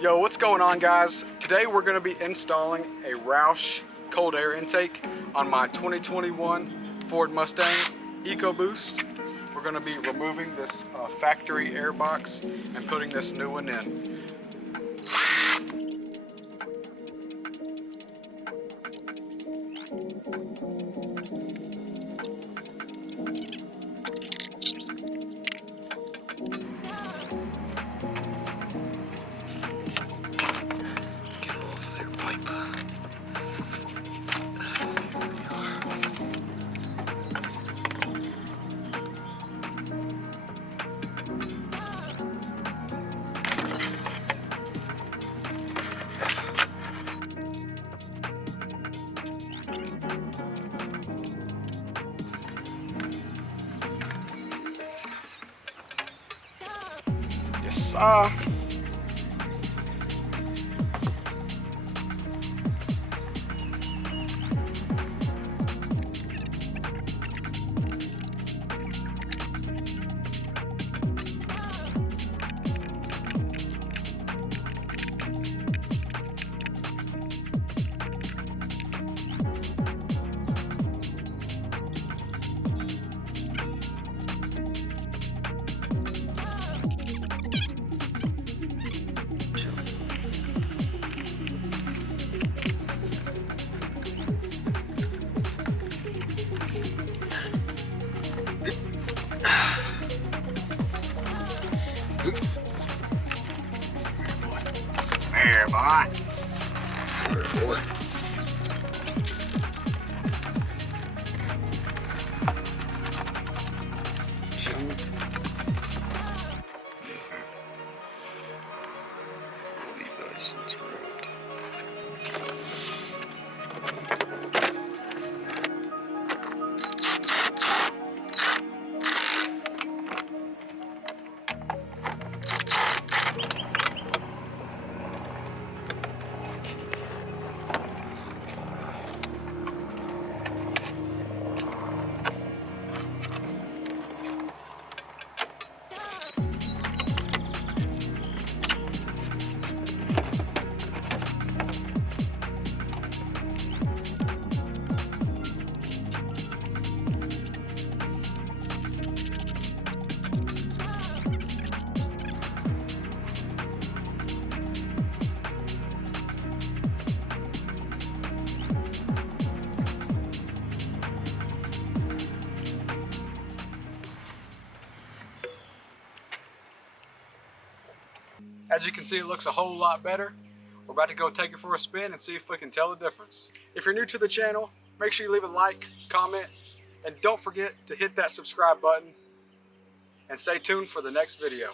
Yo, what's going on, guys? Today we're going to be installing a Roush cold air intake on my 2021 Ford Mustang EcoBoost. We're going to be removing this factory air box and putting this new one in. Yes, there, boy. There, boy. Leave the license rubbed. As you can see, it looks a whole lot better. We're about to go take it for a spin and see if we can tell the difference. If you're new to the channel, make sure you leave a like, comment, and don't forget to hit that subscribe button. And stay tuned for the next video.